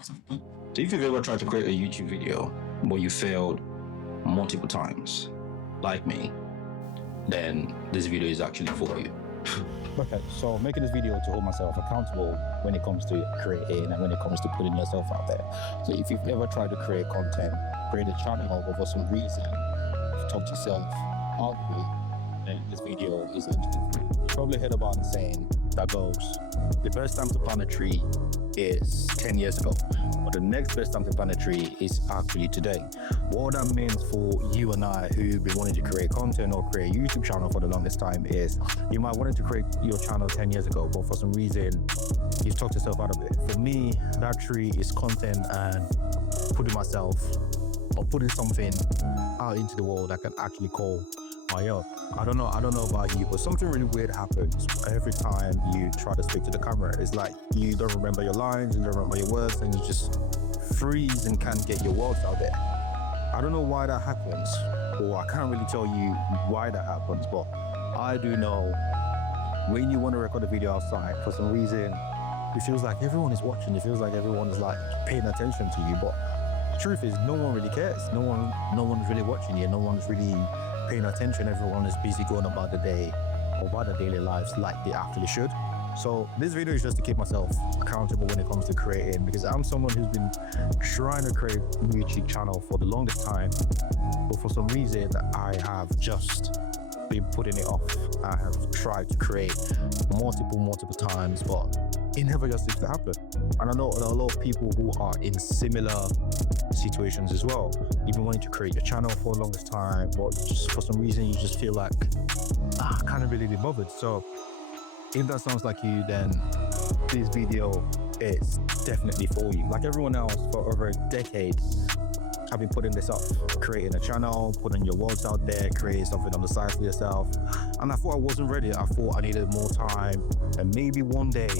So if you've ever tried to create a YouTube video, but you failed multiple times, like me, then this video is actually for you. Okay, so making this video to hold myself accountable when it comes to creating and when it comes to putting yourself out there. So if you've ever tried to create content, create a channel, but for some reason you've talked yourself out of it, then this video is interesting. You probably heard about the saying that goes, the best time to plant a tree is 10 years ago, but the next best time to plant a tree is actually today. What that means for you and I who've been wanting to create content or create a YouTube channel for the longest time is you might wanted to create your channel 10 years ago, but for some reason you've talked yourself out of it. For me, that tree is content and putting myself or putting something out into the world that can actually call my own. I don't know about you, but something really weird happens every time you try to speak to the camera. It's like you don't remember your lines, you don't remember your words, and you just freeze and can't get your words out there. I don't know why that happens, or I can't really tell you why that happens, but I do know when you want to record a video outside, for some reason, it feels like everyone is watching. It feels like everyone is like paying attention to you, but the truth is no one really cares. No one's really watching you. No one's really paying attention. Everyone is busy going about the day or about their daily lives like they actually should. So this video is just to keep myself accountable when it comes to creating, because I'm someone who's been trying to create a YouTube channel for the longest time, but for some reason I have just been putting it off. I have tried to create multiple times, but it never just seems to happen. And I know there are a lot of people who are in similar situations as well. You've been wanting to create your channel for the longest time, but just for some reason you just feel like I can't really be bothered. So if that sounds like you, then this video is definitely for you. Like everyone else, for over a decade I've been putting this up, creating a channel, putting your words out there, creating something on the side for yourself. And I thought I wasn't ready. I thought I needed more time, and maybe one day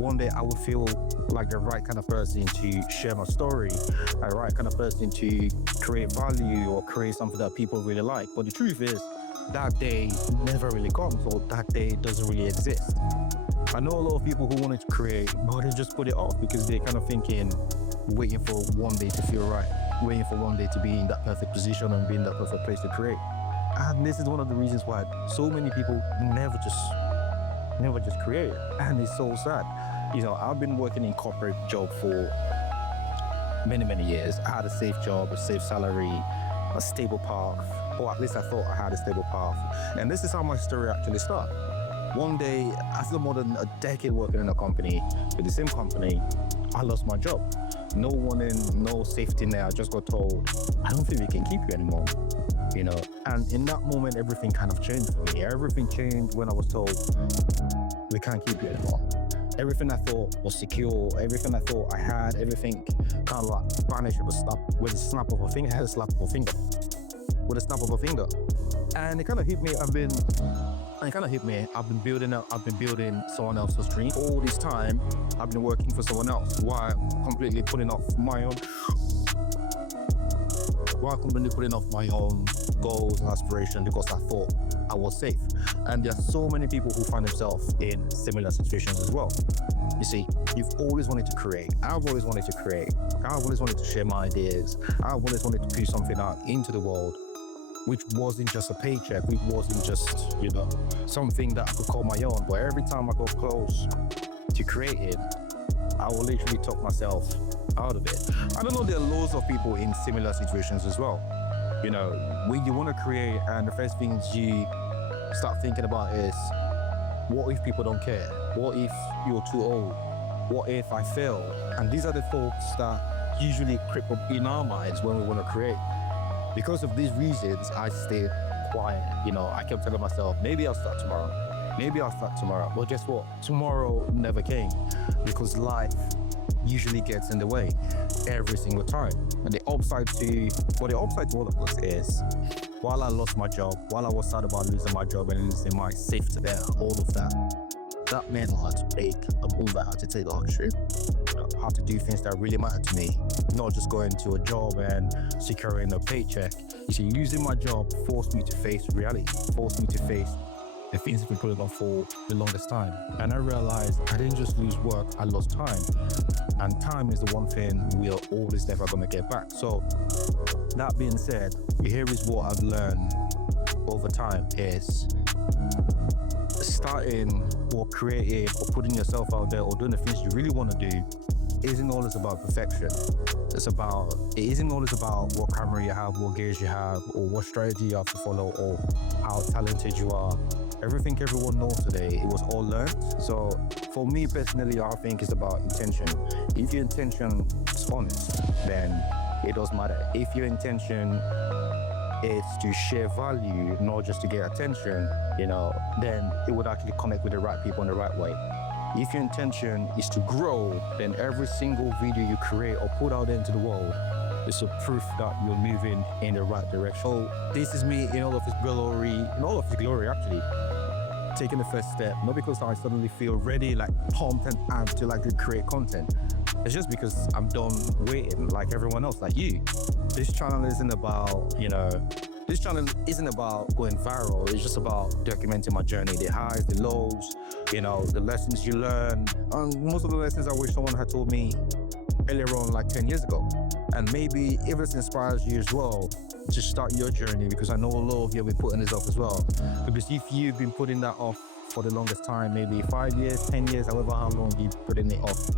I would feel like the right kind of person to share my story, the right kind of person to create value or create something that people really like. But the truth is, that day never really comes, or that day doesn't really exist. I know a lot of people who wanted to create, but they just put it off because they're kind of thinking, waiting for one day to feel right, waiting for one day to be in that perfect position and be in that perfect place to create. And this is one of the reasons why so many people never just create. And it's so sad. You know, I've been working in corporate job for many years. I had a safe job, a safe salary, a stable path, or at least I thought I had a stable path. And this is how my story actually started. One day, after more than a decade working in a company, with the same company, I lost my job. No warning, no safety net. I just got told, I don't think we can keep you anymore. You know, and in that moment, everything kind of changed for me. Everything changed when I was told, we can't keep you anymore. Everything I thought was secure, everything I thought I had, everything kind of like vanished with a snap of a finger. I had a slap of a finger. With a snap of a finger. And it kind of hit me. I've been building someone else's dream. All this time, I've been working for someone else while completely putting off my own goals and aspirations because I thought I was safe. And there are so many people who find themselves in similar situations as well. You see, you've always wanted to create. I've always wanted to create. I've always wanted to share my ideas. I've always wanted to put something out into the world, which wasn't just a paycheck, which wasn't just, you know, something that I could call my own. But every time I got close to creating, I will literally talk myself out of it. I don't know, there are loads of people in similar situations as well. You know, when you want to create and the first things you start thinking about is, what if people don't care? What if you're too old? What if I fail? And these are the thoughts that usually creep up in our minds when we want to create. Because of these reasons, I stayed quiet. You know, I kept telling myself, maybe I'll start tomorrow. Maybe I'll start tomorrow. But guess what? Tomorrow never came because life usually gets in the way every single time. And the upside to all of this is, while I lost my job, while I was sad about losing my job and losing my safety there, all of that meant I had to make a move. I had to take action. I had to do things that really matter to me, not just going to a job and securing a paycheck. You see, losing my job forced me to face reality, forced me to face the the things I've been putting off for the longest time. And I realized I didn't just lose work, I lost time. And time is the one thing we are always never going to get back. So that being said, here is what I've learned over time is starting or creating or putting yourself out there or doing the things you really want to do isn't always about perfection. It isn't always about what camera you have, what gears you have, or what strategy you have to follow, or how talented you are. Everything everyone knows today, it was all learned. So for me personally, I think it's about intention. If your intention is honest, then it doesn't matter. If your intention is to share value, not just to get attention, then it would actually connect with the right people in the right way. If your intention is to grow, then every single video you create or put out there into the world is a proof that you're moving in the right direction. So this is me in all of its glory, actually. Taking the first step, not because I suddenly feel ready, like pumped and amped to create content. It's just because I'm done waiting, like everyone else, like you. This channel isn't about, going viral. It's just about documenting my journey, the highs, the lows, the lessons you learn. And most of the lessons I wish someone had told me earlier on, like 10 years ago. And maybe if this inspires you as well, to start your journey, because I know a lot of you have been putting this off as well. Because if you've been putting that off for the longest time, maybe 5 years, 10 years, however how long you've putting it off,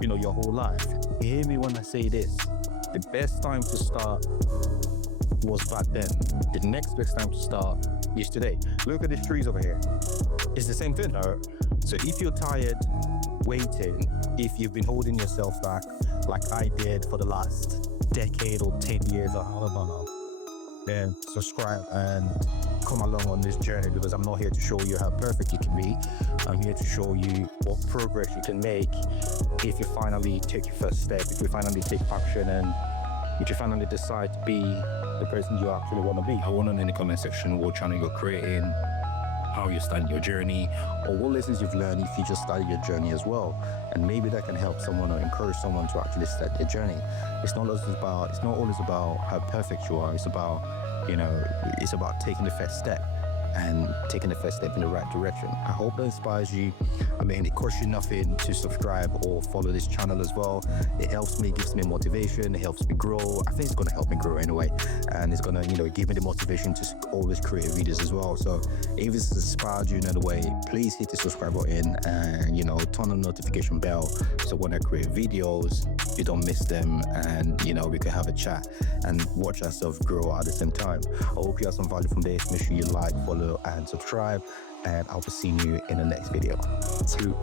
your whole life. You hear me when I say this. The best time to start was back then. The next best time to start is today. Look at these trees over here. It's the same thing. So if you're tired waiting, if you've been holding yourself back like I did for the last decade or 10 years or however long, then subscribe and come along on this journey, because I'm not here to show you how perfect you can be. I'm here to show you what progress you can make if you finally take your first step, if you finally take action, and if you finally decide to be the person you actually want to be. I want to know in the comment section what channel you're creating, how you're starting your journey, or what lessons you've learned if you just started your journey as well. And maybe that can help someone or encourage someone to actually start their journey. It's not always about how perfect you are. It's about, it's about taking the first step and taking the first step in the right direction. I hope that inspires you. It costs you nothing to subscribe or follow this channel as well. It helps me, gives me motivation, it helps me grow. I think it's gonna help me grow anyway. And it's gonna, give me the motivation to always create videos as well. So if this has inspired you in another way, please hit the subscribe button and, turn on the notification bell. So when I create videos, you don't miss them, and, we can have a chat and watch ourselves grow at the same time. I hope you have some value from this. Make sure you like, follow, and subscribe, and I'll be seeing you in the next video. Salute.